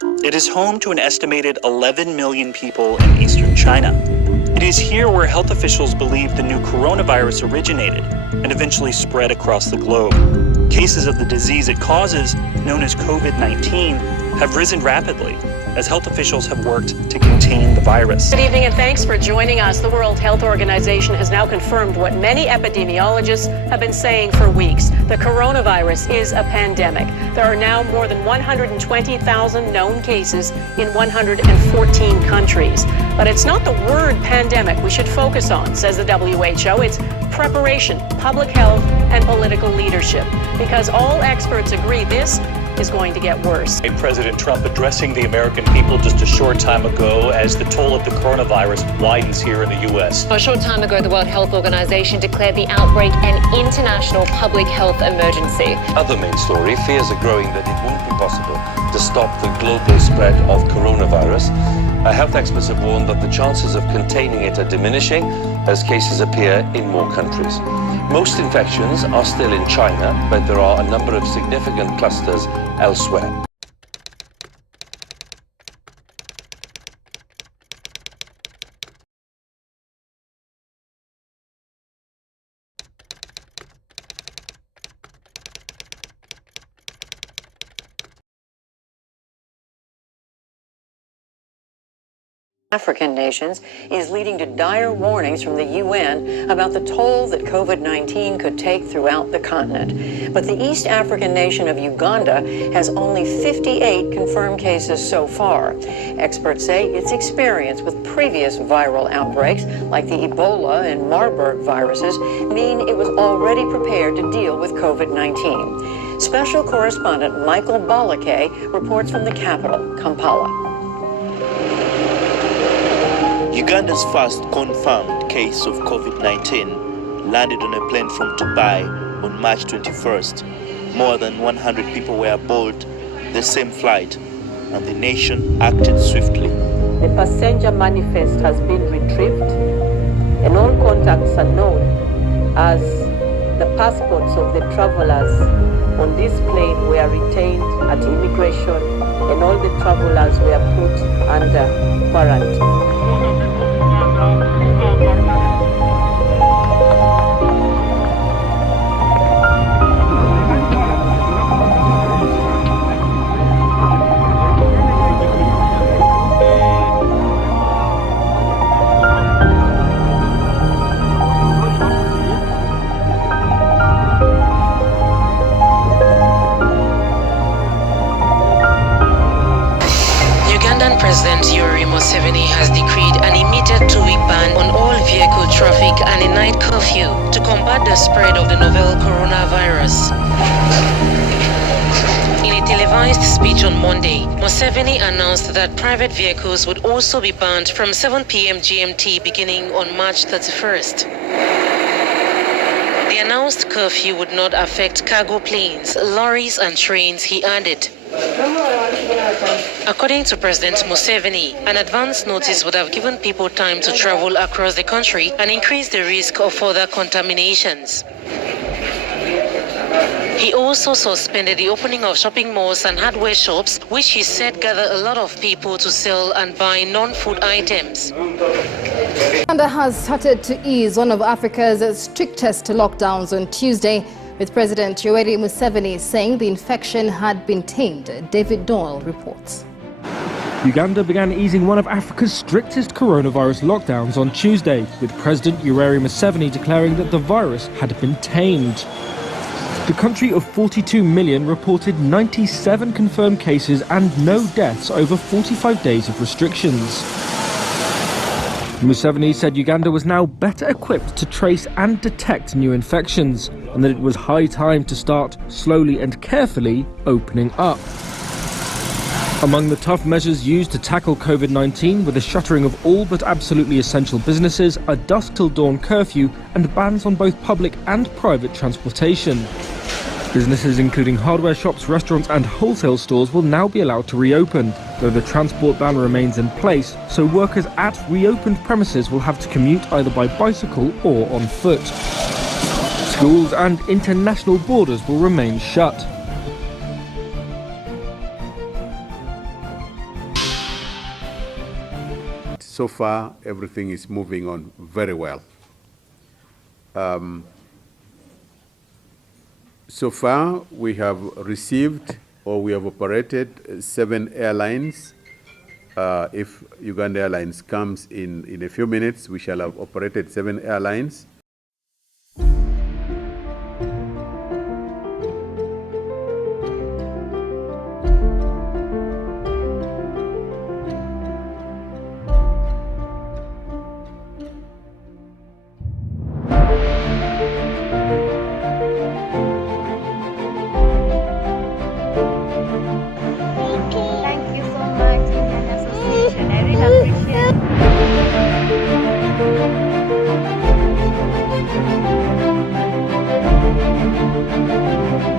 It is home to an estimated 11 million people in eastern China. It is here where health officials believe the new coronavirus originated and eventually spread across the globe. Cases of the disease it causes, known as COVID-19, have risen rapidly as health officials have worked to contain the virus. Good evening and thanks for joining us. The World Health Organization has now confirmed what many epidemiologists have been saying for weeks. The coronavirus is a pandemic. There are now more than 120,000 known cases in 114 countries. But it's not the word pandemic we should focus on, says the WHO. It's preparation, public health, and political leadership. Because all experts agree this is going to get worse. President Trump addressing the American people just a short time ago as the toll of the coronavirus widens here in the U.S. A short time ago, the World Health Organization declared the outbreak an international public health emergency. Other main story, fears are growing that it won't be possible to stop the global spread of coronavirus. Health experts have warned that the chances of containing it are diminishing as cases appear in more countries. Most infections are still in China, but there are a number of significant clusters elsewhere. African nations is leading to dire warnings from the UN about the toll that COVID-19 could take throughout the continent. But the East African nation of Uganda has only 58 confirmed cases so far. Experts say its experience with previous viral outbreaks, like the Ebola and Marburg viruses, mean it was already prepared to deal with COVID-19. Special correspondent Michael Balake reports from the capital, Kampala. Uganda's first confirmed case of COVID-19 landed on a plane from Dubai on March 21st. More than 100 people were aboard the same flight, and the nation acted swiftly. The passenger manifest has been retrieved, and all contacts are known as the passports of the travelers on this plane were retained at immigration, and all the travelers were put under quarantine. President has decreed an immediate two-week ban on all vehicle traffic and a night curfew to combat the spread of the novel coronavirus. In a televised speech on Monday, Museveni announced that private vehicles would also be banned from 7 p.m. GMT beginning on March 31st. The announced curfew would not affect cargo planes, lorries and trains, he added. According to President Museveni, an advance notice would have given people time to travel across the country and increase the risk of further contaminations. He also suspended the opening of shopping malls and hardware shops, which he said gather a lot of people to sell and buy non-food items. Uganda has started to ease one of Africa's strictest lockdowns on Tuesday, with President Yoweri Museveni saying the infection had been tamed. David Doyle reports. Uganda began easing one of Africa's strictest coronavirus lockdowns on Tuesday, with President Yoweri Museveni declaring that the virus had been tamed. The country of 42 million reported 97 confirmed cases and no deaths over 45 days of restrictions. Museveni said Uganda was now better equipped to trace and detect new infections, and that it was high time to start slowly and carefully opening up. Among the tough measures used to tackle COVID-19 were the shuttering of all but absolutely essential businesses, a dusk till dawn curfew, and bans on both public and private transportation. Businesses including hardware shops, restaurants and wholesale stores will now be allowed to reopen, though the transport ban remains in place, so workers at reopened premises will have to commute either by bicycle or on foot. Schools and international borders will remain shut. so far, everything is moving on very well. So far, we have received or we have operated 7 airlines. If Uganda Airlines comes in a few minutes, we shall have operated 7 airlines. Thank you so much, Indian Association. I really appreciate it.